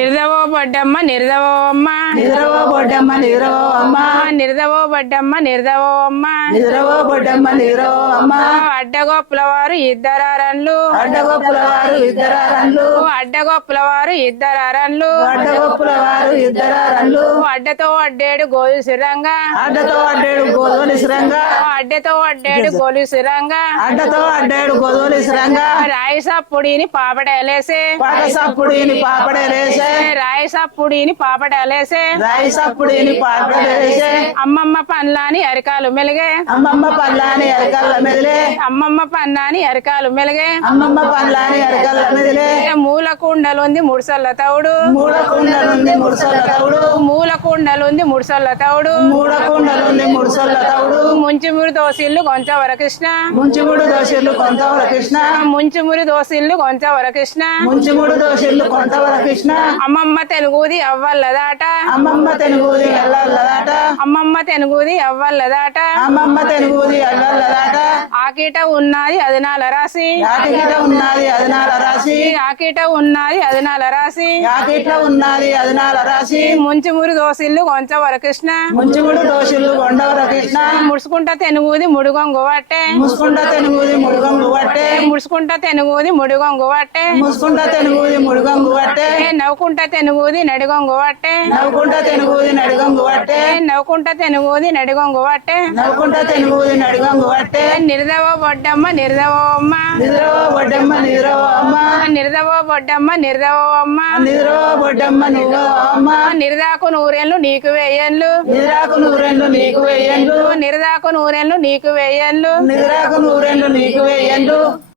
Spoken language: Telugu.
నిర్దవో బొడ్డమ్మ నిర్దవో అమ్మ నిద్రవో బొడ్డమ్మ నిద్రవో అమ్మ నిర్దవో బొడ్డమ్మ నిర్దవో అమ్మ నిద్రవో బొడ్డమ్మ నిద్రవో అమ్మ అడ్డగోపుల వారు ఇద్దరారన్లు. అడ్డగొప్పుల వారు ఇద్దరారన్లు. అడ్డగోపుల వారు ఇద్దరారన్లు. అడ్డగొప్పుల వారు ఇద్దరారన్లు. అడ్డతో అడ్డేడు గోలు సిరంగా అడ్డతో అడ్డేడు గోధుమలు ఇసురంగా అడ్డతో అడ్డేడు గోలు సిరంగా అడ్డతో అడ్డేడు గోధుమలు ఇసురంగా రాయసప్పుడిని పాపడేలేసే. పాకసప్పుడిని పాపడేలేసే. రాయసప్పుడిని పాపడేలేసే. రాయిసప్పుడిని పాపడేసే అమ్మమ్మ పండ్లాని అరికాలు మెలిగే. అమ్మమ్మ పల్లాని అరకల్ల మెదిలే. అమ్మమ్మ పన్నాని అరికాలు మెలిగే. అమ్మమ్మ పల్లాని అరకల్ల మెదిలే. మూల కుండలుంది ముడిసొల్ల తౌడు మూడ కుండలుంది ముడుసొల్ల తవుడు. మూల కుండలుంది ముడిసొల్ల తౌడు మూడ కుండలుంది ముడుసొల్ల తవుడు. ముంచుమురి దోసిల్లు కొంచెం వరకృష్ణ ముంచిముడు దోషులు కొంతవర కృష్ణ ముంచుమురి దోసిల్లు కొంచెం వరకృష్ణ ముంచిముడు దోషులు కొంతవర కృష్ణ అమ్మమ్మ తెలుగుది అవ్వల్లదాట. అమ్మమ్మ తెనుగుది అల్లల్లదాట అమ్మమ్మ తెలుగుది అవ్వల్లదాట. అమ్మమ్మ తెనుగుది అల్లల్లదాట ఆకీట ఉన్నది అదినాల రాసి యాకిట ఉన్నది అదినాల రాశి. ఆకీట ఉన్నది అదినాల రాసి యాకిట్ల ఉన్నది అదినాల రాశి. ముంచుమురి దోసిల్లు కొంచెం వరకృష్ణ ముంచిముడు దోషులు కొండవర కృష్ణ ముడుచుకుంటా తెనుగుది ముడుగొంగు వట్టే. ముసుకుంట తెనుగుది ముడుగంగు పట్టే ముడుచుకుంటా తెనుగుది ముడుగొంగు వట్టే. ముసుకుంట తెనుగుది ముడుగంగు పట్టే ఏ నవ్వుకుంటా తెనుగుది నడిగొంగు వట్టే. నవ్వుకుంట తెనుగుది నడిగంగు పట్టే ఏ నవ్వుకుంటా తెనుగుది నడిగొంగు వట్టే. నవ్వుకుంట తెనుగుది నడిగంగు పట్టే నిర్దవ బొడ్డమ్మ నిర్దవ అమ్మ నిద్రవో బొడ్డమ్మ నిద్రవో నిర్దవ బొడ్డమ్మ నిర్దవ అమ్మ నిద్రవో బొడ్డమ్మ నువ్వు అమ్మ. నిర్దాకు నూరేళ్ళు నీకు వేయన్లు నిద్రాకు నూరెండ్లు నీకు వేయండు నిర్దాకు నూరేళ్ళు నీకు వేయన్లు నిద్రాకు నూరెండ్లు నీకు వేయండు